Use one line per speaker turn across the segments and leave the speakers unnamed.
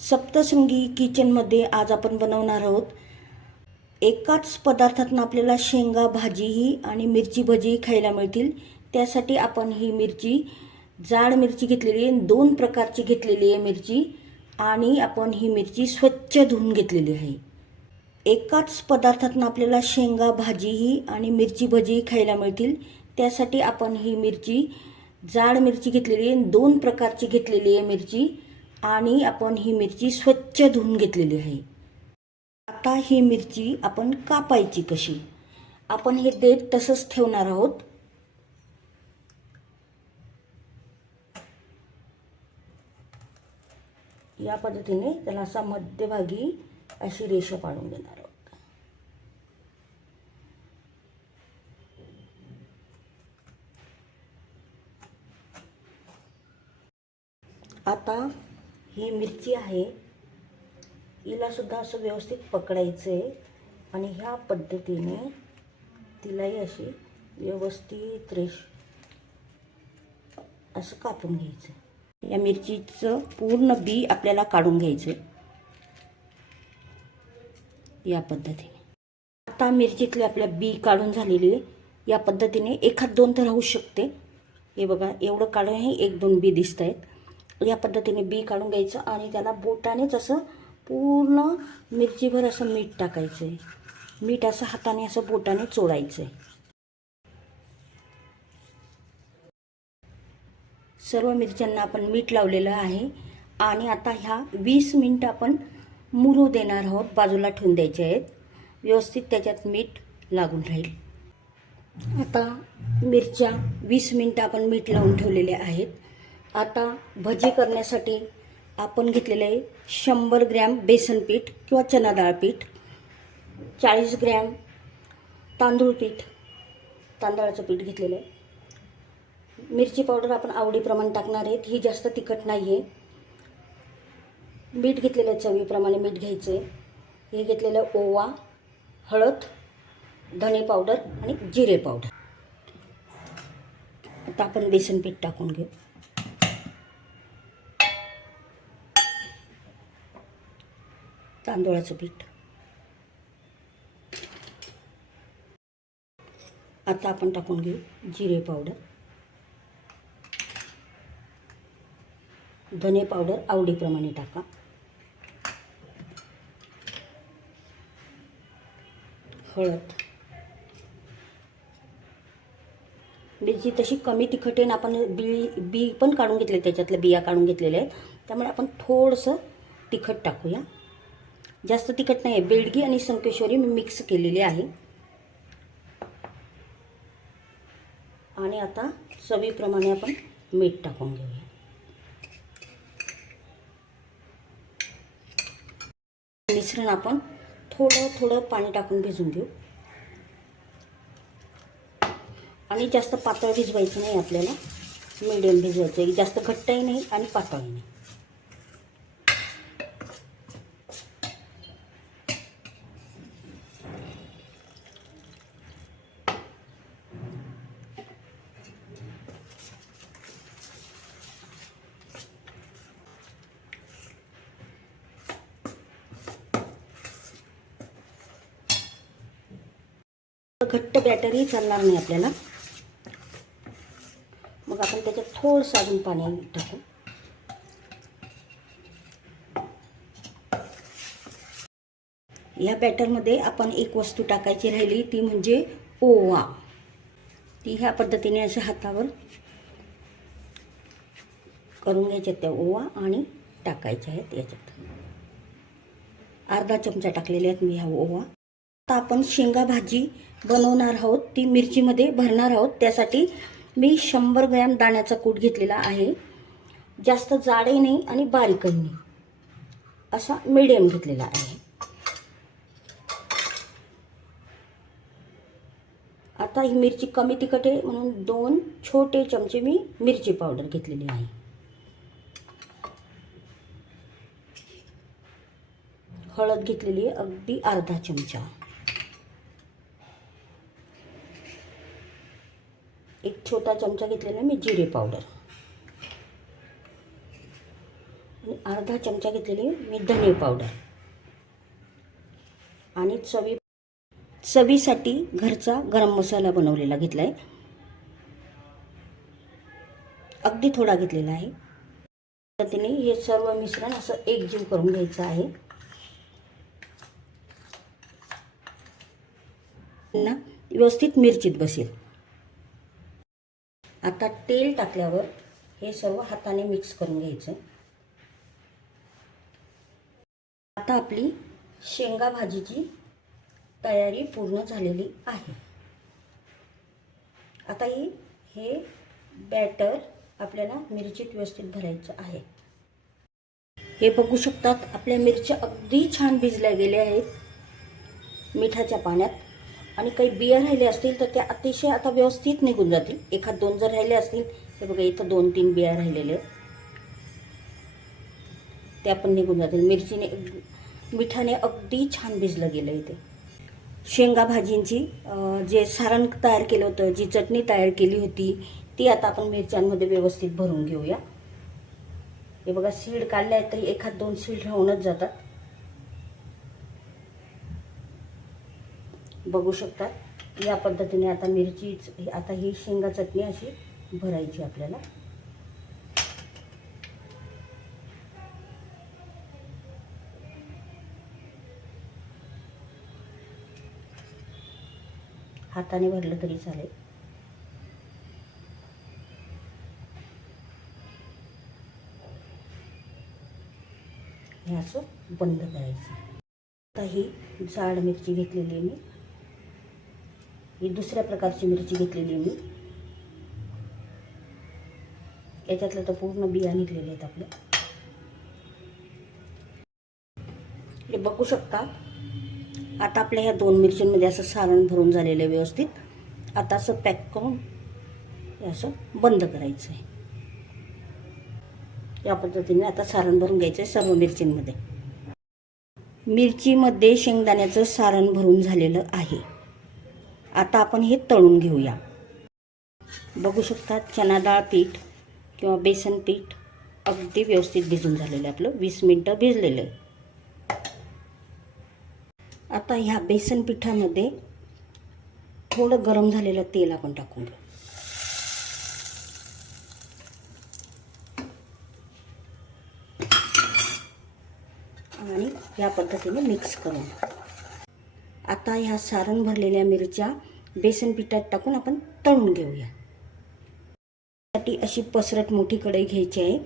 सप्तशृंगी किचनमध्ये आज आपण बनवणार आहोत. एकाच पदार्थातून आपल्याला शेंगा भाजीही आणि मिरची भजीही खायला मिळतील. त्यासाठी आपण ही मिरची जाड मिरची घेतलेली आहे. दोन प्रकारची घेतलेली आहे मिरची आणि आपण ही मिरची स्वच्छ धुवून घेतलेली आहे. एकाच पदार्थातून आपल्याला शेंगा भाजीही आणि मिरची भजीही खायला मिळतील. त्यासाठी आपण ही मिरची जाड मिरची घेतलेली आहे. दोन प्रकारची घेतलेली आहे मिरची. आणि आपण ही मिरची स्वच्छ धुवून घेतलेली आहे. आता ही मिरची आपण कापायची कशी? आपण हे देठ तसंच ठेवणार आहोत. या पद्धतीने त्याला असा मध्यभागी अशी रेषा पाडून देणार आहोत आता जी आहे हिलासुद्धा असं व्यवस्थित पकडायचं आहे आणि ह्या पद्धतीने तिलाही अशी व्यवस्थित रेश असं कापून घ्यायचं या मिरचीचं पूर्ण बी आपल्याला काढून घ्यायचं या पद्धतीने. आता मिरचीतले आपल्या बी काढून झालेली आहे. या पद्धतीने एखाद दोन तर राहू शकते. हे बघा एवढं काढून हे एक दोन बी दिसत आहेत या पद्धतीने बी काढून घ्यायचं आणि त्याला बोटानेच असं पूर्ण मिरचीभर असं मीठ टाकायचं आहे मीठ असं हाताने असं बोटाने चोळायचं आहे सर्व मिरच्यांना आपण मीठ लावलेलं आहे आणि आता ह्या वीस मिनटं आपण मुरू देणार आहोत बाजूला ठेवून द्यायचे आहेत. व्यवस्थित त्याच्यात मीठ लागून राहील. आता मिरच्या वीस मिनटं आपण मीठ लावून ठेवलेल्या आहेत. आता भजी करण्यासाठी आपण घेतलेले आहे शंभर ग्रॅम बेसन पीठ किंवा चना डाळ पीठ चाळीस ग्रॅम तांदूळ पीठ तांदळाचं पीठ घेतलेलं आहे. मिरची पावडर आपण आवडीप्रमाणे टाकणार आहेत ही जास्त तिखट नाही आहे मीठ घेतलेलं आहे चवीप्रमाणे मीठ घ्यायचं आहे हे घेतलेलं ओवा हळद धने पावडर आणि जिरे पावडर. आता आपण बेसन पीठ टाकून घेऊ. तांदूळाचं पीठ. आता आपण टाकून घेऊ जिरे पावडर. धने पावडर आवडीप्रमाणे टाका. हळद. मिरची तशी कमी तिखट आहे आपण बी बी पण काढून घेतले त्याच्यातल्या बिया काढून घेतलेल्या आहेत. त्यामुळे आपण थोडंसं तिखट टाकूया. जास्त तिखट नाही आहे बेडगी आणि संकेश्वरी मी मिक्स केलेली आहे. आणि आता चवीप्रमाणे आपण मीठ टाकून घेऊया. मिश्रण आपण थोडं थोडं पाणी टाकून भिजून घेऊ. आणि जास्त पातळ भिजवायचं नाही आपल्याला. मीडियम भिजवायचं. आहे जास्त घट्टही नाही आणि पातळही नाही. घट्ट बॅटरही चालणार नाही आपल्याला. मग आपण त्याच्यात थोडंसं अजून पाणी टाकू. या बॅटरमध्ये आपण एक वस्तू टाकायची राहिली ती म्हणजे ओवा. ती ह्या पद्धतीने अशा हातावर करून घ्यायच्या त्या ओवा आणि टाकायच्या आहेत याच्यात. अर्धा चमचा टाकलेले आहेत मी ह्या ओवा. आता आपण शेंगा भाजी बनवणार आहोत. ती मिरचीमध्ये भरणार आहोत. त्यासाठी मी शंभर ग्रॅम दाण्याचा कूट घेतलेला आहे. जास्त जाडही नाही आणि बारीकही नाही. असा मिडियम घेतलेला आहे. आता ही मिरची कमी तिखट आहे म्हणून दोन छोटे चमचे मी मिरची पावडर घेतलेली आहे. हळद घेतलेली आहे. अगदी अर्धा चमचा. एक छोटा चमचा घेतलेला मी जिरे पावडर. आणि अर्धा चमचा घेतलेली मी धने पावडर. आणि चवी चवीसाठी घरचा गरम मसाला बनवलेला घेतला आहे अगदी थोडा घेतलेला आहे. पद्धतीने हे सर्व मिश्रण असं एकजीव करून घ्यायचं आहे. ना व्यवस्थित मिरचीत बसेल. आता तेल टाकल्यावर हे सर्व हाताने मिक्स करून घ्यायचं. आता आपली शेंगा भाजीची तयारी पूर्ण झालेली आहे. आता ही हे बॅटर आपल्याला मिरचीत व्यवस्थित भरायचं आहे. हे बघू शकतात आपल्या मिरच्या अगदी छान भिजल्या गेल्या आहेत. मिठाच्या पाण्यात. आणि काही बिया राहिले असतील तर त्या अतिशय आता व्यवस्थित निघून जातील. एखाद दोन जर राहिले असतील तर बघा इथं दोन तीन बिया राहिलेले आहेत. त्या पण निघून जातील. मिरचीने मिठाने अगदी छान भिजलं गेलं इथे. शेंगा भाजींची जे सारण तयार केलं होतं जी चटणी तयार केली होती ती आता आपण मिरच्यांमध्ये व्यवस्थित भरून घेऊया. हे बघा सीड काढल्या तरी एखाद दोन सीड राहूनच जातात. बघू शकता. या पद्धतीने आता मिरची आता ही शेंगा चटणी अशी भरायची आपल्याला. हाताने भरलं तरी चालेल. हे असं बंद करायचं. आता ही जाड मिरची घेतलेली आहे मी. ही दुसऱ्या प्रकारची मिरची घेतलेली आहे मी. याच्यातलं तर पूर्ण बिया निघलेले आहेत आपलं. हे बघू शकता. आता आपल्या ह्या दोन मिरच्यांमध्ये असं सारण भरून झालेलं आहे व्यवस्थित. आता असं पॅक करून हे असं बंद करायचं आहे. या पद्धतीने आता सारण भरून घ्यायचं आहे सर्व मिरचींमध्ये मिरचीमध्ये शेंगदाण्याचं सारण भरून झालेलं आहे. आता आपण हे तळून घेऊया. बघू शकता चना डाळ पीठ किंवा बेसन पीठ अगदी व्यवस्थित भिजून झालेलं आहे आपलं. वीस मिनटं भिजलेलं आहे. आता ह्या बेसन पिठामध्ये थोडं गरम झालेलं तेल आपण टाकून घेऊ. आणि या पद्धतीने मिक्स करून आता ह्या सारण भरलेल्या मिरच्या बेसन पिठात टाकून आपण तळून घेऊया. साठी अशी पसरट मोठी कढई घ्यायची आहे.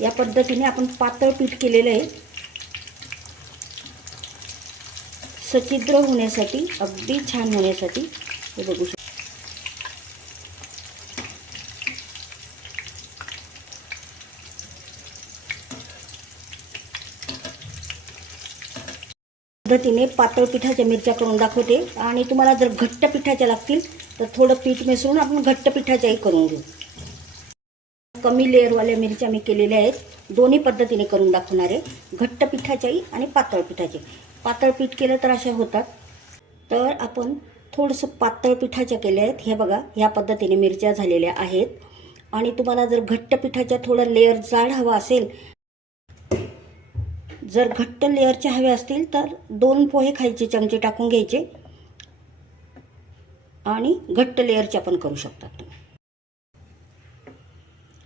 या पद्धतीने आपण पातळ पीठ केलेलं आहे. सचिद्र होण्यासाठी अगदी छान होण्यासाठी हे बघू शकतो. पद्धतीने पातळ पिठाच्या मिरच्या करून दाखवते. आणि तुम्हाला जर घट्ट पिठाच्या लागतील तर थोडं पीठ मिसळून आपण घट्ट पिठाच्याही करून घेऊ. कमी लेअरवाल्या मिरच्या मी केलेल्या आहेत. दोन्ही पद्धतीने करून दाखवणार. आहे घट्ट पिठाच्याही आणि पातळ पिठाची. पातळ पीठ केलं तर अशा होतात. तर आपण थोडंसं पातळ पिठाच्या केल्या आहेत. हे बघा ह्या पद्धतीने मिरच्या झालेल्या आहेत. आणि तुम्हाला जर घट्ट पिठाच्या थोडं लेअर जाड हवा असेल जर घट्ट लेअरचे हवे असतील तर दोन पोहे खायचे चमचे टाकून घ्यायचे. आणि घट्ट लेअरच्या पण करू शकतात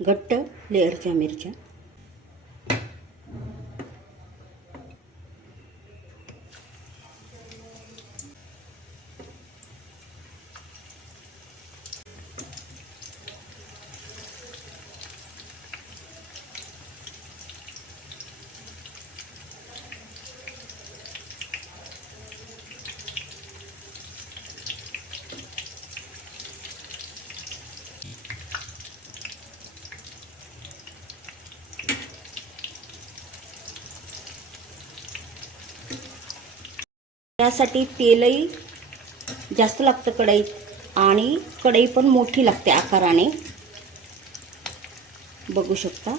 घट्ट लेअरच्या मिरच्या. त्यासाठी तेलही जास्त लागतं कढईत आणि कढई पण मोठी लागते आकाराने. बघू शकता.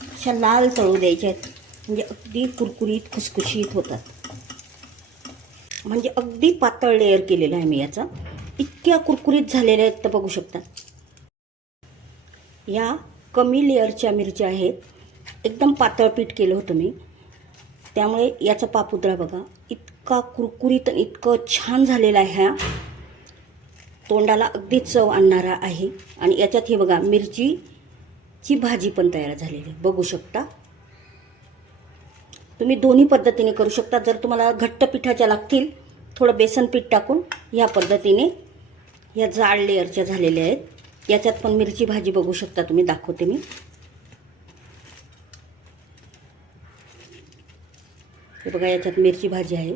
अशा लाल तळू द्यायच्या आहेत. म्हणजे अगदी कुरकुरीत खुसखुशीत होतात. म्हणजे अगदी पातळ लेअर केलेला आहे मी याचा. इतक्या कुरकुरीत झालेल्या आहेत तर बघू शकता. या कमी लेअरच्या मिरच्या आहेत. एकदम पातळ पीठ केलं होतं मी. त्यामुळे याचा पापुद्रा बघा. इतका कुरकुरीत आणि इतकं छान झालेला आहे हा. तोंडाला अगदी चव आणणारा आहे. आणि याच्यात हे बघा मिरचीची भाजी पण तयार झालेली आहे. बघू शकता. तुम्ही दोन्ही पद्धतीने करू शकता. जर तुम्हाला घट्ट पिठाच्या लागतील थोडं बेसन पीठ टाकून ह्या पद्धतीने या जाड लेअरच्या झालेल्या आहेत. याच्यात पण मिरची भाजी बघू शकता तुम्ही. दाखवते मी. हे बघा याच्यात मिरची भाजी आहे.